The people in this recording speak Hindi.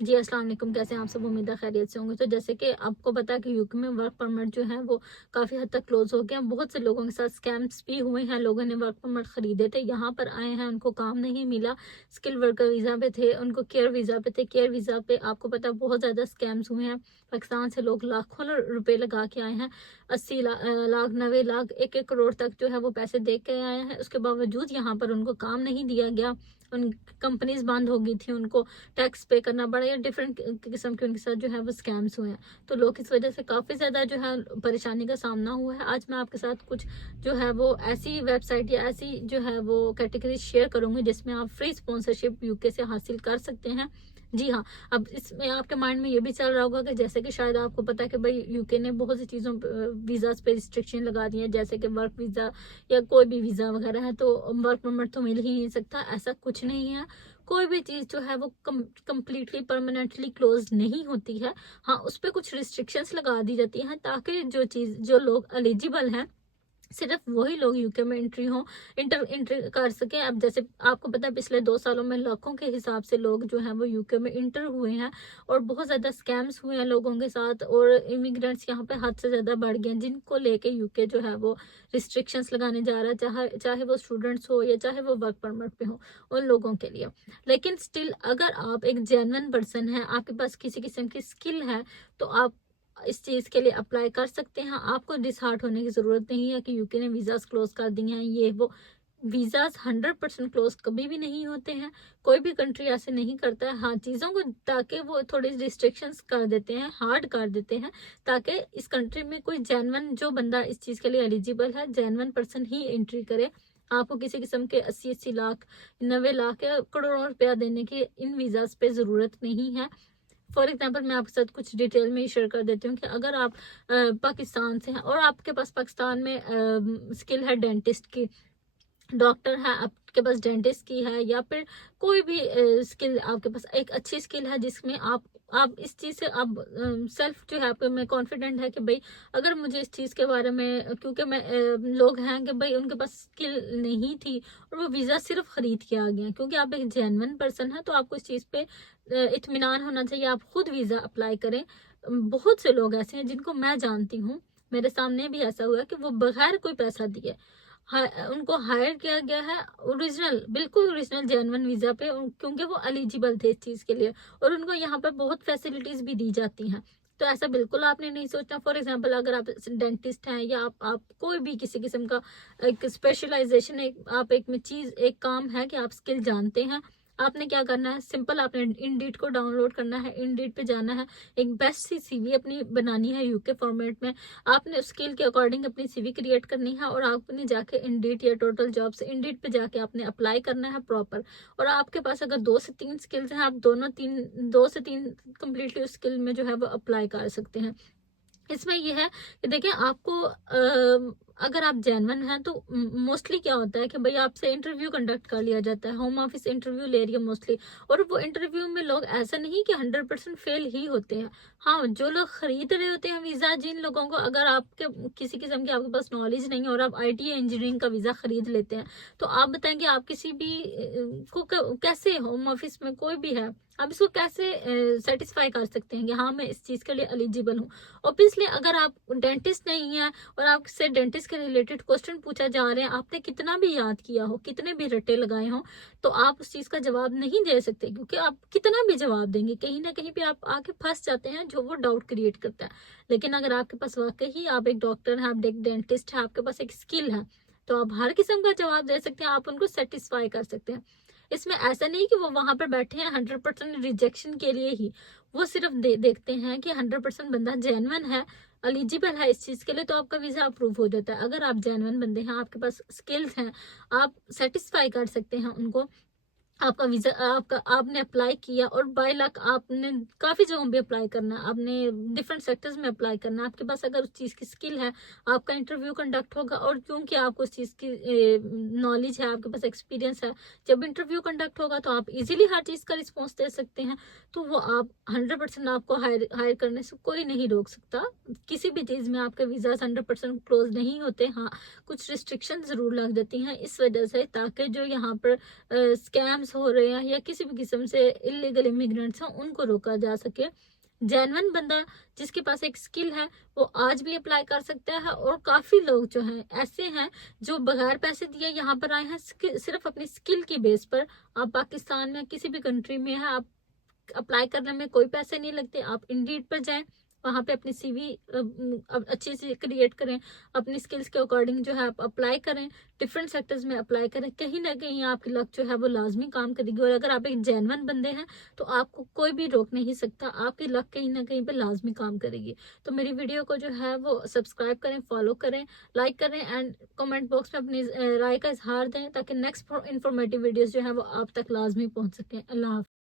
जी, अस्सलाम वालेकुम। कैसे हैं आप सब? उम्मीद है खैरियत से होंगे। तो जैसे कि आपको पता है कि यूके में वर्क परमिट जो है वो काफ़ी हद तक क्लोज़ हो गया। बहुत से लोगों के साथ स्कैम्स भी हुए हैं। लोगों ने वर्क परमिट खरीदे थे, यहाँ पर आए हैं, उनको काम नहीं मिला। स्किल वर्कर वीज़ा पे थे, उनको केयर वीज़ा पे थे। केयर वीज़ा पे आपको पता है बहुत ज़्यादा स्कैम्स हुए हैं। पाकिस्तान से लोग लाखों रुपए लगा के आए हैं। 80 लाख, 90 लाख, 1-1 करोड़ तक जो है वो पैसे दे के आए हैं। उसके बावजूद यहाँ पर उनको काम नहीं दिया गया। उन कंपनीज़ बंद हो गई थी, उनको टैक्स पे करना पड़ा या डिफरेंट किस्म के उनके साथ जो है वो स्कैम्स हुए हैं। तो लोग इस वजह से काफ़ी ज़्यादा जो है परेशानी का सामना हुआ है। आज मैं आपके साथ कुछ जो है वो ऐसी वेबसाइट या ऐसी जो है वो कैटेगरी शेयर करूंगी जिसमें आप फ्री स्पॉन्सरशिप यूके से हासिल कर सकते हैं। जी हाँ, अब इसमें आपके माइंड में ये भी चल रहा होगा कि जैसे कि शायद आपको पता है कि भाई यूके ने बहुत सी चीज़ों वीज़ाज पे रिस्ट्रिक्शन लगा दी है, जैसे कि वर्क वीज़ा या कोई भी वीज़ा वगैरह है तो वर्क परमिट तो मिल ही नहीं सकता। ऐसा कुछ नहीं है। कोई भी चीज़ जो है वो कंप्लीटली परमानेंटली क्लोज नहीं होती है। हाँ, उस पे कुछ रिस्ट्रिक्शंस लगा दी जाती हैं ताकि जो चीज़ जो लोग एलिजिबल हैं सिर्फ वही लोग यूके में एंट्री हो इंटर एंट्री कर सकें। अब जैसे आपको पता है पिछले 2 सालों में लाखों के हिसाब से लोग जो हैं वो यूके में इंटर हुए हैं और बहुत ज़्यादा स्कैम्स हुए हैं लोगों के साथ और इमिग्रेंट्स यहाँ पे हद से ज़्यादा बढ़ गए हैं जिनको लेके यूके जो है वो रिस्ट्रिक्शंस लगाने जा रहा है, चाहे चाहे वो स्टूडेंट्स हो या चाहे वो वर्क परमिट पे हो उन लोगों के लिए। लेकिन स्टिल अगर आप एक जेन्युइन पर्सन है, आपके पास किसी किस्म की स्किल है, तो आप इस चीज़ के लिए अप्लाई कर सकते हैं। आपको डिसहार्ट होने की ज़रूरत नहीं है कि यूके ने वीज़ाज़ क्लोज़ कर दिए हैं, ये वो। वीज़ाज़ 100% क्लोज़ कभी भी नहीं होते हैं। कोई भी कंट्री ऐसे नहीं करता है। हाँ, चीज़ों को ताकि वो थोड़ी रिस्ट्रिक्शंस कर देते हैं, हार्ड कर देते हैं, ताकि इस कंट्री में कोई जेन्युइन जो बंदा इस चीज़ के लिए एलिजिबल है, जेन्युइन पर्सन ही एंट्री करे। आपको किसी किस्म के 80-80 लाख, 90 लाख या करोड़ों रुपया देने की इन वीज़ाज़ पे ज़रूरत नहीं है। फॉर एग्जाम्पल मैं आपके साथ कुछ डिटेल में शेयर कर देती हूँ कि अगर आप पाकिस्तान से हैं और आपके पास पाकिस्तान में स्किल है डेंटिस्ट की, डॉक्टर है आपके पास, डेंटिस्ट की है, या फिर कोई भी स्किल आपके पास एक अच्छी स्किल है जिसमें आप इस चीज़ से आप सेल्फ जो है आप में कॉन्फिडेंट है कि भाई अगर मुझे इस चीज़ के बारे में क्योंकि मैं लोग हैं कि भाई उनके पास स्किल नहीं थी और वो वीज़ा सिर्फ खरीद के आ गए, क्योंकि आप एक जेन्युइन पर्सन है तो आपको इस चीज़ पे इत्मीनान होना चाहिए। आप खुद वीज़ा अप्लाई करें। बहुत से लोग ऐसे हैं जिनको मैं जानती हूँ, मेरे सामने भी ऐसा हुआ कि वो बगैर कोई पैसा दिए उनको हायर किया गया है, ओरिजिनल बिल्कुल ओरिजिनल जेन्युइन वीजा पे, क्योंकि वो एलिजिबल थे इस चीज के लिए और उनको यहाँ पर बहुत फैसिलिटीज भी दी जाती हैं। तो ऐसा बिल्कुल आपने नहीं सोचना। फॉर एग्जांपल अगर आप डेंटिस्ट हैं या आप कोई भी किसी किस्म का एक स्पेशलाइजेशन आप एक में चीज एक काम है कि आप स्किल जानते हैं, आपने क्या करना है, सिंपल आपने इंडीड को डाउनलोड करना है, इंडीड पे जाना है, एक बेस्ट सी सीवी अपनी बनानी है यूके फॉर्मेट में। आपने उस स्किल के अकॉर्डिंग अपनी सीवी क्रिएट करनी है और आपने जाके इंडीड या टोटल जॉब्स इंडीड पे जाके आपने अप्लाई करना है प्रॉपर। और आपके पास अगर 2 से 3 स्किल्स हैं, आप 2 से 3 कम्प्लीटली उस स्किल में जो है वो अप्लाई कर सकते हैं। इसमें ये है कि देखिए आपको अगर आप जेन्युइन हैं तो मोस्टली क्या होता है कि भाई आपसे इंटरव्यू कंडक्ट कर लिया जाता है, होम ऑफिस इंटरव्यू ले रही है मोस्टली, और वो इंटरव्यू में लोग ऐसा नहीं कि 100% फेल ही होते हैं। हाँ, जो लोग खरीद रहे होते हैं वीजा, जिन लोगों को अगर आपके किसी किस्म की आपके पास नॉलेज नहीं है और आप आईटी इंजीनियरिंग का वीजा खरीद लेते हैं, तो आप बताएंगे आप किसी भी कैसे होम ऑफिस में कोई भी है, आप इसको कैसे सेटिस्फाई कर सकते हैं कि हाँ मैं इस चीज के लिए एलिजिबल हूँ। ऑब्वियसली अगर आप डेंटिस्ट नहीं है और आपसे डेंटिस्ट के रिलेटेड क्वेश्चन पूछा जा रहे हैं, आपने कितना भी याद किया हो, कितने भी रट्टे लगाए हो, तो आप उस चीज का जवाब नहीं दे सकते, क्योंकि आप कितना भी जवाब देंगे कहीं ना कहीं पे आप आके फंस जाते हैं, जो वो डाउट क्रिएट करता है। लेकिन अगर आपके पास वाकई ही आप एक डॉक्टर हैं, आप एक डेंटिस्ट है, आपके पास एक स्किल है, तो आप हर किस्म का जवाब दे सकते हैं, आप उनको सेटिस्फाई कर सकते हैं। इसमें ऐसा नहीं कि वो वहां पर बैठे हैं 100% रिजेक्शन के लिए ही, वो सिर्फ देखते हैं कि 100% बंदा जेन्युइन है, एलिजिबल है इस चीज के लिए, तो आपका वीजा अप्रूव हो जाता है। अगर आप जेन्युइन बंदे हैं, आपके पास स्किल्स हैं, आप सेटिस्फाई कर सकते हैं उनको, आपका वीजा आपका आपने अप्लाई किया और बाय लक आपने काफी जगहों पे अप्लाई करना है, आपने डिफरेंट सेक्टर्स में अप्लाई करना है, आपके पास अगर उस चीज की स्किल है, आपका इंटरव्यू कंडक्ट होगा और क्योंकि आपको उस चीज की नॉलेज है, आपके पास एक्सपीरियंस है, जब इंटरव्यू कंडक्ट होगा तो आप इजीली हर चीज का रिस्पॉन्स दे सकते हैं। तो वो आप 100% आपको हायर करने से कोई नहीं रोक सकता। किसी भी चीज में आपके वीजा 100% क्लोज नहीं होते। हाँ, कुछ रिस्ट्रिक्शन जरूर लग जाती हैं इस वजह से, ताकि जो यहाँ पर स्कैम्स स्कैम्स हो रहे हैं या किसी भी किस्म से इलीगल इमिग्रेंट्स हैं उनको रोका जा सके। जेन्युइन बंदा जिसके पास एक स्किल है वो आज भी अप्लाई कर सकता है, और काफी लोग जो हैं ऐसे हैं जो बगैर पैसे दिए यहाँ पर आए हैं, सिर्फ अपनी स्किल की बेस पर। आप पाकिस्तान में किसी भी कंट्री में है, आप अप्लाई करने में कोई पैसे नहीं लगते। आप इंडीड पर जाएं, वहां पे अपनी सीवी अच्छी से क्रिएट करें, अपनी स्किल्स के अकॉर्डिंग जो है आप अप्लाई करें, डिफरेंट सेक्टर्स में अप्लाई करें, कहीं ना कहीं आपकी लक जो है वो लाजमी काम करेगी। और अगर आप एक जेन्युइन बंदे हैं तो आपको कोई भी रोक नहीं सकता, आपकी लक कहीं ना कहीं पे लाजमी काम करेगी। तो मेरी वीडियो को जो है वो सब्सक्राइब करें, फॉलो करें, लाइक करें एंड कमेंट बॉक्स में अपनी राय का इजहार दें, ताकि नेक्स्ट इंफॉर्मेटिव वीडियोस जो है वो आप तक लाजमी पहुंच सकें। अल्लाह हाफ़िज़।